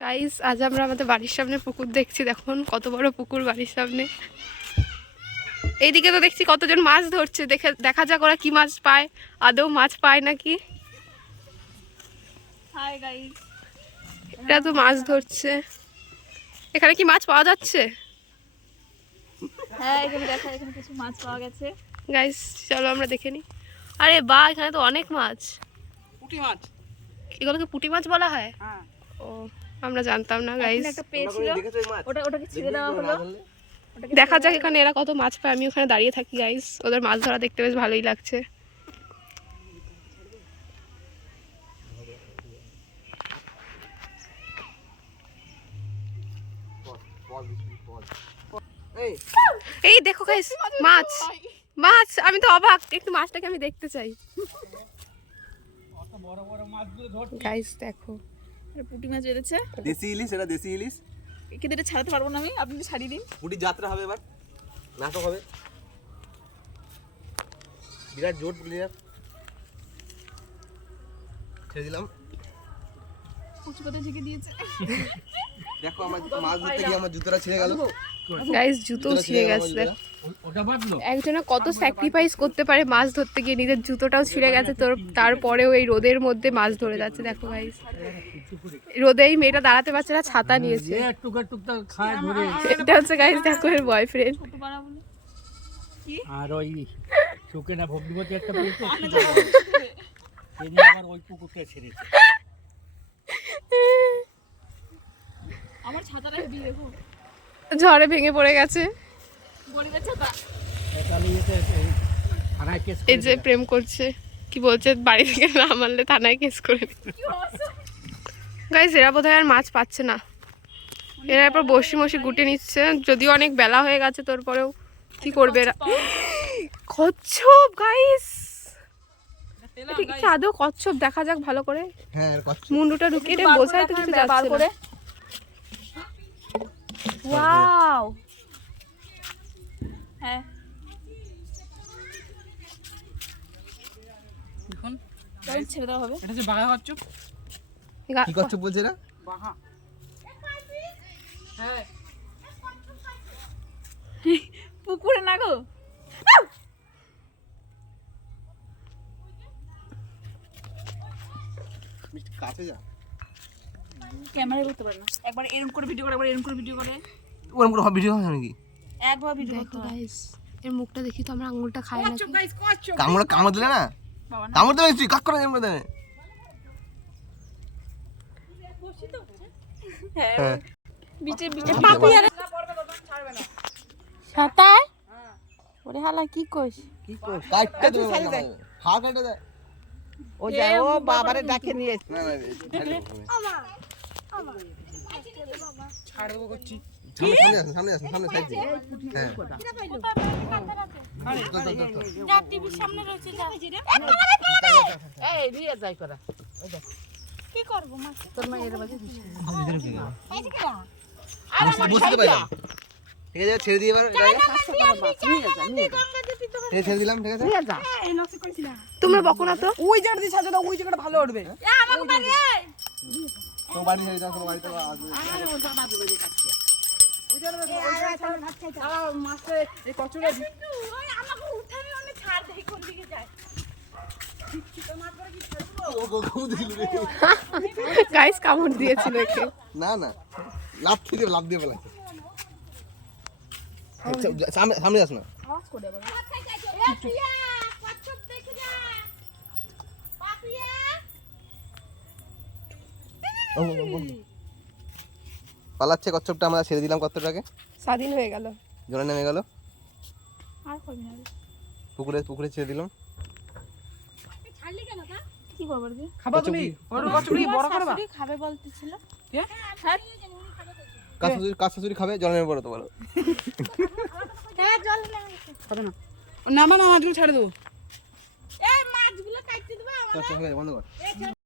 Guys আজ আমরা আমাদের বাড়ির সামনে পুকুর দেখছি দেখুন কত বড় পুকুর বাড়ির সামনে। এইদিকে তো দেখছি কতজন মাছ ধরছে দেখে দেখা যাক ওরা কি মাছ পায়। আদৌ মাছ পায় নাকি? এরা তো মাছ ধরছে। এখানে কি মাছ পাওয়া যাচ্ছে? হ্যাঁ এখানে দেখা এখানে কিছু মাছ পাওয়া গেছে। গাইস চলো আমরা দেখে নিই। আরে বা এখানে তো অনেক মাছ। পুঁটি মাছ। এগুলোকে পুঁটি মাছ বলা হয়? হ্যাঁ। ও। আমরা জানতাম না গাইস ওটা ওটাকে ছেড়ে দেওয়া হলো। ওটাকে দেখা যাক এখানে এরা কত মাছ পায় আমি ওখানে দাঁড়িয়ে থাকি গাইস ওদের মাছ ধরা দেখতে বেশ ভালোই লাগছে। এই। এই দেখো গাইস মাছ। মাছ আমি তো অবাক। একটু মাছটাকে আমি দেখতে চাই। গাইস দেখো। পুঁটি মাছ বেঁধেছে। দেশি ইলিশ এটা দেশি ইলিশ। একে এটা ছাড়াতে পারব না আমি আপনি ছাড়িয়ে দিন। যাত্রা হবে এবার। নাটক হবে। বিরাট জোট প্লেয়ার ছেড়ে দিলাম। উঁচু কথা ঝেঁকে দিয়েছে। দেখো আমার মাছ ধরতে গিয়ে আমার জুতোটা ছিঁড়ে গেল। গাইস জুতো ছিঁড়ে গেছে। একজনে কত স্যাক্রিফাইস করতে পারে মাছ ধরতে গিয়ে নিজের জুতোটাও ছিঁড়ে গেছে তোর তারপরেও এই রোদের মধ্যে মাছ ধরে যাচ্ছে দেখো গাইস রোদে এই মেয়েটা দাঁড়াতে পারছে না ছাতা নিয়েছে। খায় ধরে। এটা হচ্ছে গাইস দেখো এর বয়ফ্রেন্ড আর ওই চোখে না ভগ্নিপতি একটা পেয়েছে আবার ওই পুকুরটা ছেড়েছে। আমার ছাতাটা হেবি দেখো। ঝড়ে ভেঙে পড়ে গেছে। এই থানায় কেস এই যে প্রেম করছে। কি বলছে? বাড়ি থেকে না মারলে থানায় কেস করে গাইস এরা বোধহয় আর মাছ পাচ্ছে না। এরা এরপর বসি মসি গুটে নিচ্ছে। যদিও অনেক বেলা হয়ে গেছে তোর পরেও কি করবে এরা? কচ্ছপ গাইস আদৌ কচ্ছপ দেখা যাক ভালো করে। হ্যাঁ মুন্ডুটা ঢুকিয়ে বোঝায় তো কিছু বার যাচ্ছে ওয়াও হ্যাঁ দেখুন। তখন ছেড়ে দেওয়া হবে। এটা যে বাঘা কচ্ছপ গা- কি কচ্ছ বলছে না বাঘা। হ্যাঁ। পুকুরে না গো। কাছে যা। ক্যামেরা করতে পারে না। একবার এরকম করে ভিডিও করে একবার এরকম করে ভিডিও করে। ওরকম করে ভিডিও হয় নাকি? একবার ভিডিও দেখো গাইস এর মুখটা দেখি তো আমরা আঙুলটা খাই না কামড় কামড় দিলে না? কামড় দেবে তুই কাক করে কামড় দেবে? হ্যাঁ। বিচে বিচে পাপি আর। সাতায় ওরে হালা কি কইস? কাটতে দেবে হা কাটে দে। ও যা ও বাবারে ডাকে নিয়ে সামনে আসুন সামনে সাইড দিয়ে হ্যাঁ ধর, ধর, ধর, ধর। এই নিয়ে যাই করা কি করব মাছ তোর মা এর মাঝে দিস বসতে- বসতে পারি ঠিক আছে ছেড়ে দিয়ে এবার এই ছেড়ে দিলাম ঠিক আছে তোমরা বকো না তো ওই জায়গাটা দিয়ে সাজানো ওই জায়গাটা ভালো উঠবে তো বাড়ি ছেড়ে দাও তোমার বাড়িতে আসবে গাইস কামড় দিয়েছিল একে। না না লাভ দিয়ে লাভ দিয়ে ফেলাচ্ছে। আচ্ছা, যা- সামনে সামনে যাস না। পালাচ্ছে কচ্ছপটা আমরা ছেড়ে দিলাম কচ্ছপটাকে। স্বাধীন হয়ে গেল। জলে নেমে গেল। আর করবি না পুকুরে পুকুরে ছেড়ে দিলাম। কি করব রে? খাবা তুমি? ওর কচুরি বড় করবা? খাবে বলতেছিল। চুরি খাবে জলে নেমে পড়ো তো বলো। খাবে না। নামা না মাছগুলো ছাড়ে দেবো। আছে, বন্ধ কর।